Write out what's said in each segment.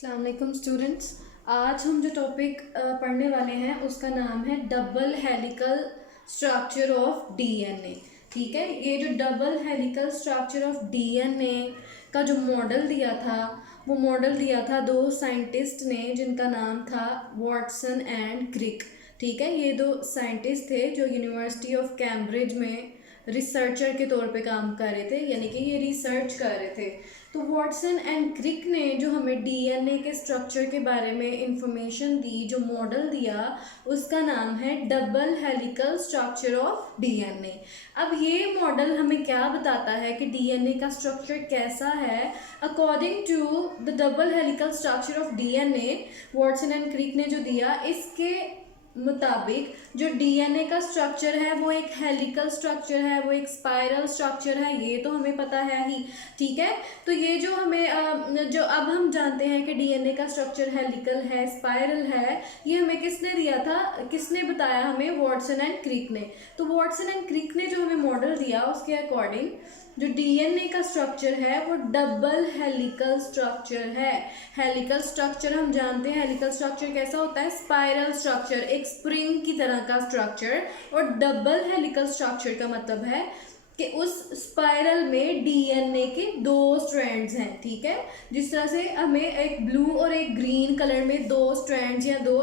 अस्सलाम वालेकुम स्टूडेंट्स। आज हम जो टॉपिक पढ़ने वाले हैं उसका नाम है double helical structure of DNA. ठीक है, ये जो double helical structure of DNA का जो मॉडल दिया था वो मॉडल दिया था दो साइंटिस्ट ने जिनका नाम था वॉटसन एंड क्रिक। ठीक है, ये दो साइंटिस्ट थे जो यूनिवर्सिटी ऑफ कैम्ब्रिज में रिसर्चर के तौर पे काम कर रहे थे, यानी कि ये रिसर्च कर रहे थे। तो वॉटसन एंड क्रिक ने जो हमें डीएनए के स्ट्रक्चर के बारे में इंफॉर्मेशन दी, जो मॉडल दिया, उसका नाम है double helical structure of DNA. अब ये मॉडल हमें क्या बताता है कि डीएनए का स्ट्रक्चर कैसा है। According to the double helical structure of DNA, Watson and Crick ने जो दिया, इसके मुताबिक जो डीएनए का स्ट्रक्चर है वो एक हेलिकल स्ट्रक्चर है, वो एक स्पाइरल स्ट्रक्चर है, ये तो हमें पता है ही। ठीक है, तो ये जो हमें जो अब हम जानते हैं कि डीएनए का स्ट्रक्चर हेलिकल है, स्पाइरल है, ये हमें किसने दिया था, किसने बताया हमें? वॉटसन एंड क्रिक ने। तो वॉटसन एंड क्रिक ने जो हमें मॉडल दिया उसके अकॉर्डिंग जो डीएनए का स्ट्रक्चर है वो डबल हेलिकल स्ट्रक्चर है। हेलिकल स्ट्रक्चर हम जानते हैं, हेलिकल स्ट्रक्चर कैसा होता है? स्पाइरल स्ट्रक्चर, एक स्प्रिंग की तरह का स्ट्रक्चर। और डबल हेलिकल स्ट्रक्चर का मतलब है कि उस स्पाइरल में डीएनए के दो स्ट्रैंड्स हैं। ठीक है, जिस तरह से हमें एक ब्लू और एक ग्रीन कलर में दो स्ट्रैंड्स या दो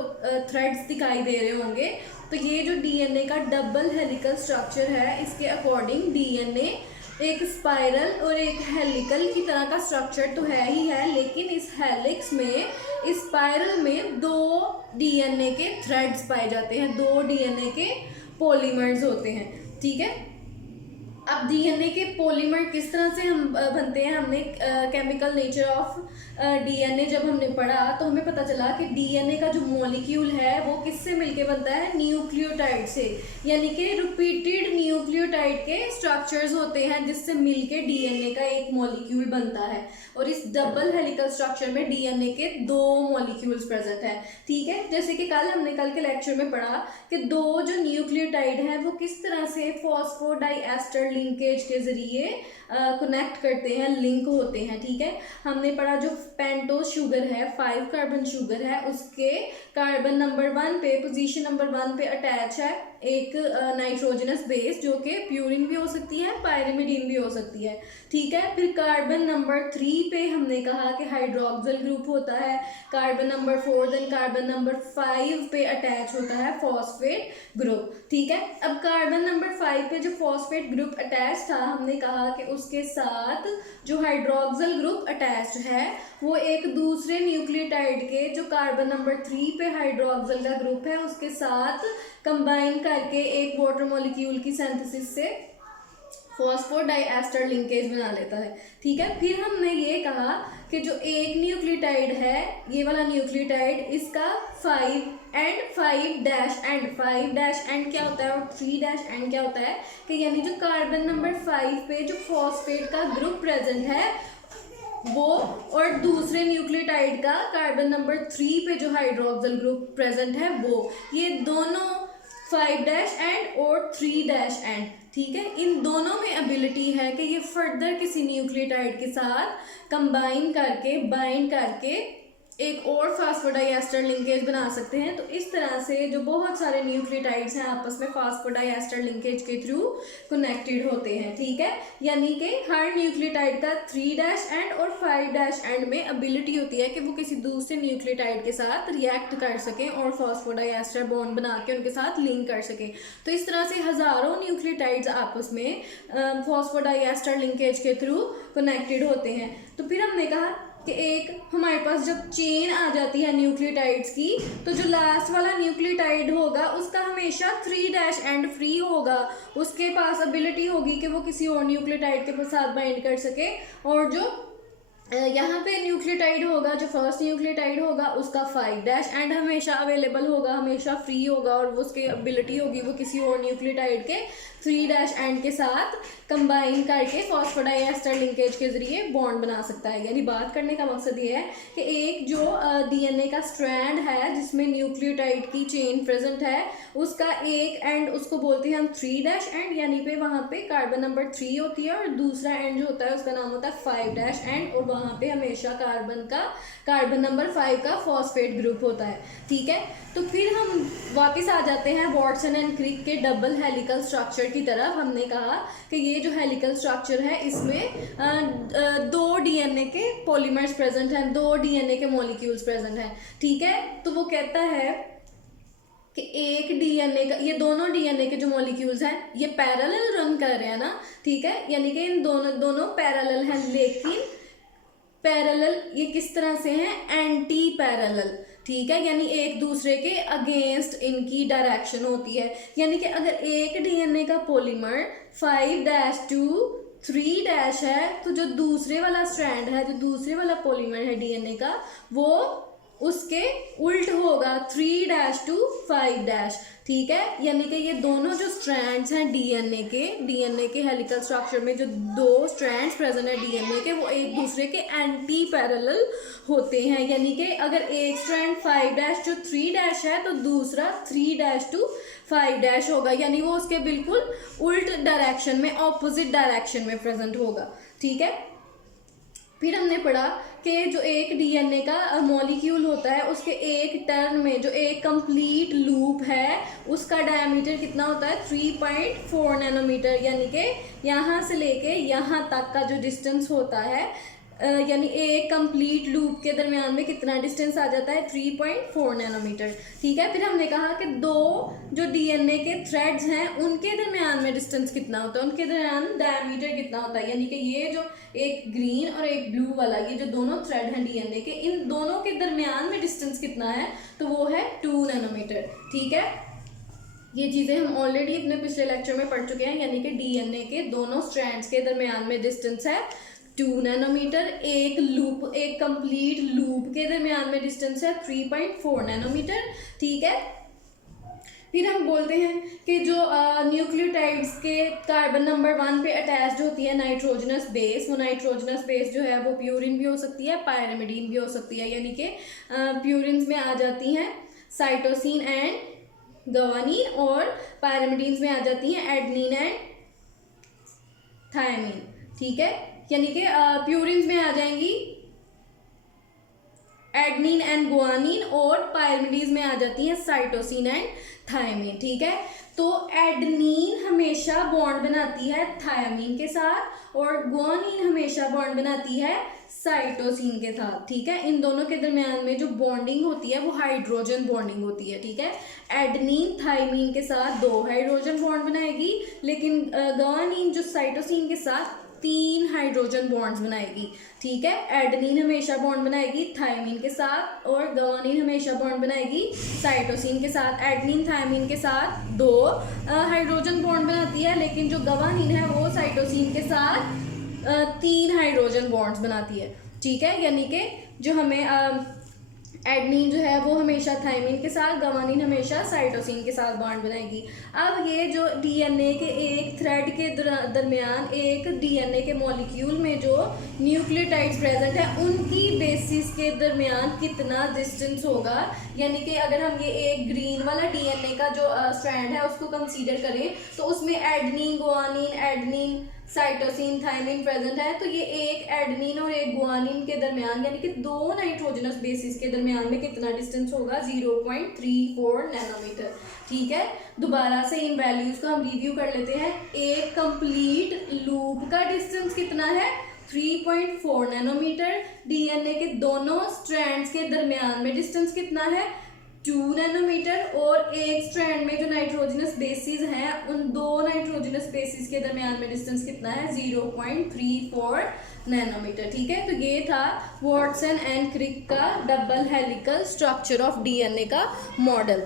थ्रेड्स दिखाई दे रहे होंगे, तो ये जो डीएनए का डबल हेलिकल स्ट्रक्चर है, इसके अकॉर्डिंग डीएनए एक स्पाइरल और एक हेलिकल की तरह का स्ट्रक्चर तो है ही है, लेकिन इस हेलिक्स में, इस स्पाइरल में दो डीएनए के थ्रेड्स पाए जाते हैं, दो डीएनए के पॉलीमर्स होते हैं। ठीक है, अब डीएनए के पॉलीमर किस तरह से हम बनते हैं, हमने केमिकल नेचर ऑफ डीएनए जब हमने पढ़ा तो हमें पता चला कि डीएनए का जो मॉलिक्यूल है वो किससे मिलके बनता है? न्यूक्लियोटाइड से, यानी कि रिपीटेड न्यूक्लियोटाइड के स्ट्रक्चर्स होते हैं जिससे मिलके डीएनए का एक मॉलिक्यूल बनता है। और इस डबल हेलिकल स्ट्रक्चर में डीएनए के दो मॉलिक्यूल्स प्रेजेंट है। ठीक है, जैसे कि हमने कल के लेक्चर में पढ़ा कि दो जो न्यूक्लियोटाइड है वो किस तरह से फॉस्फोडाइएस्टर लिंकेज के जरिए कनेक्ट करते हैं, लिंक होते हैं। ठीक है, हमने पढ़ा जो पेंटोज शुगर है, 5 कार्बन शुगर है, उसके कार्बन नंबर 1 पे, पोजीशन नंबर 1 पे अटैच है एक नाइट्रोजनस बेस, जो कि प्यूरिन भी हो सकती है, पायरिमिडीन भी हो सकती है। ठीक है, फिर कार्बन नंबर 3 पे हमने कहा कि हाइड्रोक्सिल ग्रुप होता है। Carbon number 4 then carbon number 5 पे अटैच होता है फॉस्फेट ग्रुप। ठीक है, अब कार्बन नंबर 5 पे जो फॉस्फेट ग्रुप अटैच था, हमने कहा कि उसके साथ जो हाइड्रोक्सिल ग्रुप अटैच्ड है वो एक दूसरे न्यूक्लियोटाइड के जो कार्बन नंबर 3 पे हाइड्रोक्सिल का ग्रुप है उसके साथ कंबाइन करके एक वाटर मॉलिक्यूल की सिंथेसिस से फॉस्फोडाइएस्टर लिंकेज बना लेता है। ठीक है, फिर हमने ये कहा कि जो एक न्यूक्लियोटाइड है, ये वाला न्यूक्लियोटाइड, इसका 5 and 5 dash and, 5 dash and क्या होता है और 3 डैश एंड क्या होता है कि यानी जो कार्बन नंबर 5 पे जो फॉस्फेट का ग्रुप प्रेजेंट है वो, और दूसरे न्यूक्लियोटाइड का कार्बन नंबर 3 पे जो हाइड्रोक्सिल ग्रुप प्रेजेंट है वो, ये दोनों 5 डैश एंड और 3 डैश एंड। ठीक है, इन दोनों में एबिलिटी है कि ये फर्दर किसी न्यूक्लियोटाइड के साथ कंबाइन करके, बाइंड करके एक और फॉस्फोडाइएस्टर लिंकेज बना सकते हैं। तो इस तरह से जो बहुत सारे न्यूक्लियोटाइड्स हैं आपस में फॉस्फोडाइएस्टर लिंकेज के थ्रू कनेक्टेड होते हैं। ठीक है, यानी कि हर न्यूक्लियोटाइड का 3 डैश एंड और 5 डैश एंड में एबिलिटी होती है कि वो किसी दूसरे न्यूक्लियोटाइड के साथ रिएक्ट कर सकें और फॉस्फोडाइएस्टर बॉन्ड बना के उनके साथ लिंक कर सकें। तो इस तरह से हज़ारों न्यूक्लियोटाइड्स आपस में फॉस्फोडाइएस्टर लिंकेज के थ्रू कनेक्टेड होते हैं। तो फिर हमने कहा कि एक हमारे पास जब चेन आ जाती है न्यूक्लियोटाइड्स की, तो जो लास्ट वाला न्यूक्लियोटाइड होगा उसका हमेशा 3 डैश एंड फ्री होगा, उसके पास एबिलिटी होगी कि वो किसी और न्यूक्लियोटाइड के साथ बाइंड कर सके। और जो यहाँ पे न्यूक्लियोटाइड होगा, जो फर्स्ट न्यूक्लियोटाइड होगा, उसका 5 डैश एंड हमेशा अवेलेबल होगा, हमेशा फ्री होगा, और वो उसकी एबिलिटी होगी वो किसी और न्यूक्लियोटाइड के 3' एंड के साथ कंबाइन करके फॉस्फोडाइएस्टर लिंकेज के जरिए बॉन्ड बना सकता है। यानी बात करने का मकसद ये है कि एक जो डीएनए का स्ट्रैंड है जिसमें न्यूक्लियोटाइड की चेन प्रेजेंट है, उसका एक एंड उसको बोलते हैं हम 3' एंड, यानी पे वहाँ पे कार्बन नंबर 3 होती है, और दूसरा एंड जो होता है उसका नाम होता है 5' एंड, और वहाँ पे हमेशा कार्बन नंबर 5 का फॉस्फेट ग्रुप होता है। ठीक है, तो फिर हम वापस आ जाते हैं वाटसन एंड क्रिक के डबल हेलिकल स्ट्रक्चर की तरफ। हमने कहा कि ये जो हेलिकल स्ट्रक्चर है इसमें 2 डीएनए के पॉलीमर्स प्रेजेंट हैं, 2 डीएनए के मॉलिक्यूल्स प्रेजेंट हैं। ठीक है, तो वो कहता है कि एक डीएनए का, ये दोनों डीएनए के जो मॉलिक्यूल्स हैं ये पैरेलल रन कर रहे हैं ना। ठीक है, यानी कि इन दोनों पैरेलल हैं, लेकिन पैरेलल ये किस तरह से हैं, एंटी पैरेलल। ठीक है, यानी एक दूसरे के अगेंस्ट इनकी डायरेक्शन होती है। यानी कि अगर एक डीएनए का पॉलीमर 5' to 3' है, तो जो दूसरे वाला स्ट्रैंड है, जो दूसरे वाला पॉलीमर है डीएनए का, वो उसके उल्ट होगा 3' to 5'। ठीक है, यानी कि ये दोनों जो स्ट्रैंड्स हैं डीएनए के हेलिकल स्ट्रक्चर में जो 2 स्ट्रैंड्स प्रेजेंट है डीएनए के, वो एक दूसरे के एंटी पैरेलल होते हैं। यानी कि अगर एक स्ट्रैंड 5' to 3' है तो दूसरा 3' to 5' होगा, यानी वो उसके बिल्कुल उल्ट डायरेक्शन में, ऑपोजिट डायरेक्शन में प्रेजेंट होगा। ठीक है, फिर हमने पढ़ा कि जो एक डीएनए का मॉलिक्यूल होता है उसके एक टर्न में जो एक कंप्लीट लूप है उसका डायमीटर कितना होता है, 3.4 नैनोमीटर। यानी कि यहाँ से लेके यहाँ तक का जो डिस्टेंस होता है, यानी एक कंप्लीट लूप के दरमियान में कितना डिस्टेंस आ जाता है, 3.4 नैनोमीटर। ठीक है, फिर हमने कहा कि 2 जो डीएनए के थ्रेड्स हैं उनके दरमियान में डिस्टेंस कितना होता है, उनके दरमियान डायमीटर कितना होता है। यानी कि ये जो एक ग्रीन और एक ब्लू वाला, ये जो दोनों थ्रेड हैं डीएनए के, इन दोनों के दरमियान में डिस्टेंस कितना है, तो वो है 2 नैनोमीटर। ठीक है, ये चीज़ें हम ऑलरेडी अपने पिछले लेक्चर में पढ़ चुके हैं। यानी कि डीएनए के दोनों स्ट्रैंड्स के दरमियान में डिस्टेंस है 2 नैनोमीटर, एक कंप्लीट लूप के दरमियान में डिस्टेंस है 3.4 नैनोमीटर। ठीक है, फिर हम बोलते हैं कि जो न्यूक्लियोटाइड्स के कार्बन नंबर 1 पे अटैच्ड होती है नाइट्रोजनस बेस, वो नाइट्रोजनस बेस जो है वो प्यूरिन भी हो सकती है, पायरिमिडीन भी हो सकती है। यानी कि प्यूरिन्स में आ जाती हैं साइटोसिन एंड गवानीन, और पायरिमिडीन्स में आ जाती हैं एडनिन एंड थायमिन। ठीक है, यानी कि प्यूरिन्स में आ जाएंगी एडनिन एंड गुआनिन, और पायरिमिडीज में आ जाती हैं साइटोसिन एंड थायमिन। ठीक है, तो एडनिन हमेशा बॉन्ड बनाती है थायमिन के साथ, और गुआनिन हमेशा बॉन्ड बनाती है साइटोसिन के साथ। ठीक है, इन दोनों के दरमियान में जो बॉन्डिंग होती है वो हाइड्रोजन बॉन्डिंग होती है। ठीक है, एडनिन थायमिन के साथ 2 हाइड्रोजन बॉन्ड बनाएगी, लेकिन गुआनिन जो साइटोसिन के साथ 3 हाइड्रोजन बॉन्ड्स बनाएगी। ठीक है, एडनिन हमेशा बॉन्ड बनाएगी थायमिन के साथ, और गवानीन हमेशा बॉन्ड बनाएगी साइटोसिन के साथ। एडनिन थायमिन के साथ 2 हाइड्रोजन बॉन्ड बनाती है, लेकिन जो गवानीन है वो साइटोसिन के साथ 3 हाइड्रोजन बॉन्ड्स बनाती है। ठीक है, यानी कि जो हमें एडनिन जो है वो हमेशा थायमिन के साथ, गवानीन हमेशा साइटोसिन के साथ बॉन्ड बनाएगी। अब ये जो डीएनए के एक थ्रेड के दरमियान एक डीएनए के मॉलिक्यूल में जो न्यूक्लियोटाइड्स प्रेजेंट है उनकी बेसिस के दरमियान कितना डिस्टेंस होगा। यानी कि अगर हम ये एक ग्रीन वाला डीएनए का जो स्ट्रैंड है उसको कंसीडर करें तो उसमें adenine, guanine, adenine, cytosine, thymine present है, तो ये एक एडनिन और एक गुआनिन के दरमियान यानी कि 2 नाइट्रोजनस बेसिस के दरमियान में कितना डिस्टेंस होगा, 0.34 नैनोमीटर। ठीक है, दोबारा से इन वैल्यूज को हम रिव्यू कर लेते हैं। एक कंप्लीट लूप का डिस्टेंस कितना है, 3.4 नैनोमीटर। डीएनए के दोनों स्ट्रैंड्स के दरमियान में डिस्टेंस कितना है, 2 नैनोमीटर, और एक स्ट्रैंड में जो नाइट्रोजनस बेसिस हैं उन 2 नाइट्रोजनस बेसिस के दरमियान में डिस्टेंस कितना है, 0.34 नैनोमीटर। ठीक है, तो ये था वाटसन एंड क्रिक का double helical structure of DNA का मॉडल।